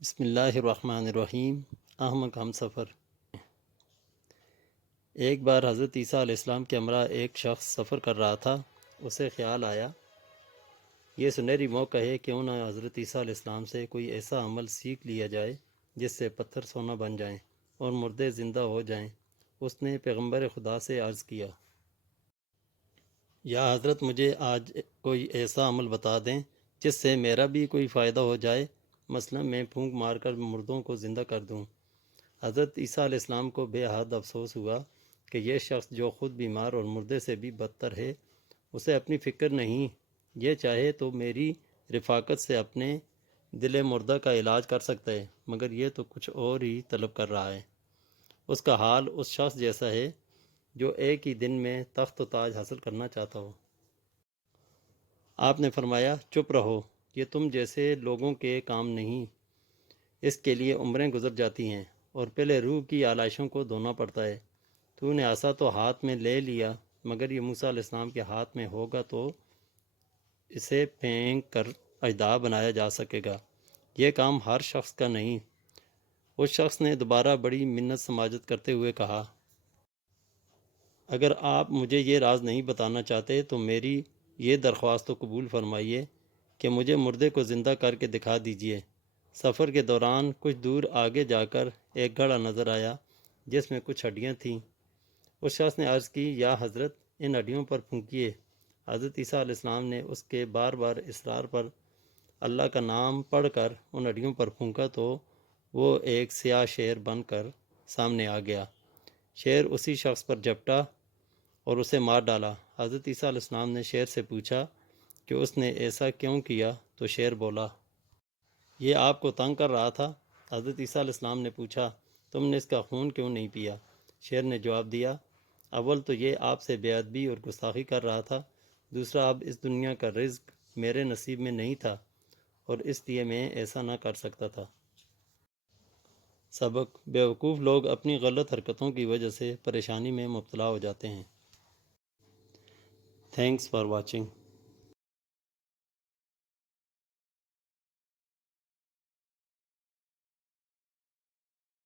بسم اللہ الرحمن الرحیم۔ احمق ہم سفر۔ ایک بار حضرت عیسیٰ علیہ السلام کے ہمراہ ایک شخص سفر کر رہا تھا۔ اسے خیال آیا یہ سنہری موقع ہے کیوں نہ حضرت عیسیٰ علیہ السلام سے کوئی ایسا عمل سیکھ لیا جائے جس سے پتھر سونا بن جائیں اور مردے زندہ ہو جائیں۔ اس نے پیغمبر خدا سے عرض کیا، یا حضرت مجھے آج کوئی ایسا عمل بتا دیں جس سے میرا بھی کوئی فائدہ ہو جائے، مثلا میں پھونک مار کر مردوں کو زندہ کر دوں۔ حضرت عیسیٰ علیہ السلام کو بے حد افسوس ہوا کہ یہ شخص جو خود بیمار اور مردے سے بھی بدتر ہے، اسے اپنی فکر نہیں، یہ چاہے تو میری رفاقت سے اپنے دل مردہ کا علاج کر سکتا ہے، مگر یہ تو کچھ اور ہی طلب کر رہا ہے۔ اس کا حال اس شخص جیسا ہے جو ایک ہی دن میں تخت و تاج حاصل کرنا چاہتا ہو۔ آپ نے فرمایا، چپ رہو، یہ تم جیسے لوگوں کے کام نہیں، اس کے لیے عمریں گزر جاتی ہیں اور پہلے روح کی آلائشوں کو دھونا پڑتا ہے۔ تو نے عصا تو ہاتھ میں لے لیا، مگر یہ موسیٰ علیہ السلام کے ہاتھ میں ہوگا تو اسے پھینک کر اژدہا بنایا جا سکے گا۔ یہ کام ہر شخص کا نہیں۔ اس شخص نے دوبارہ بڑی منت سماجت کرتے ہوئے کہا، اگر آپ مجھے یہ راز نہیں بتانا چاہتے تو میری یہ درخواست تو قبول فرمائیے کہ مجھے مردے کو زندہ کر کے دکھا دیجیے۔ سفر کے دوران کچھ دور آگے جا کر ایک گھڑا نظر آیا جس میں کچھ ہڈیاں تھیں۔ اس شخص نے عرض کی، یا حضرت ان ہڈیوں پر پھونکیے۔ حضرت عیسیٰ علیہ السلام نے اس کے بار بار اصرار پر اللہ کا نام پڑھ کر ان ہڈیوں پر پھونکا تو وہ ایک سیاہ شیر بن کر سامنے آ گیا۔ شیر اسی شخص پر جھپٹا اور اسے مار ڈالا۔ حضرت عیسیٰ علیہ السلام نے شیر سے پوچھا کہ اس نے ایسا کیوں کیا، تو شیر بولا، یہ آپ کو تنگ کر رہا تھا۔ حضرت عیسیٰ علیہ السلام نے پوچھا، تم نے اس کا خون کیوں نہیں پیا؟ شیر نے جواب دیا، اول تو یہ آپ سے بے ادبی اور گستاخی کر رہا تھا، دوسرا اب اس دنیا کا رزق میرے نصیب میں نہیں تھا اور اس لیے میں ایسا نہ کر سکتا تھا۔ سبق: بیوقوف لوگ اپنی غلط حرکتوں کی وجہ سے پریشانی میں مبتلا ہو جاتے ہیں۔ Thanks for watching.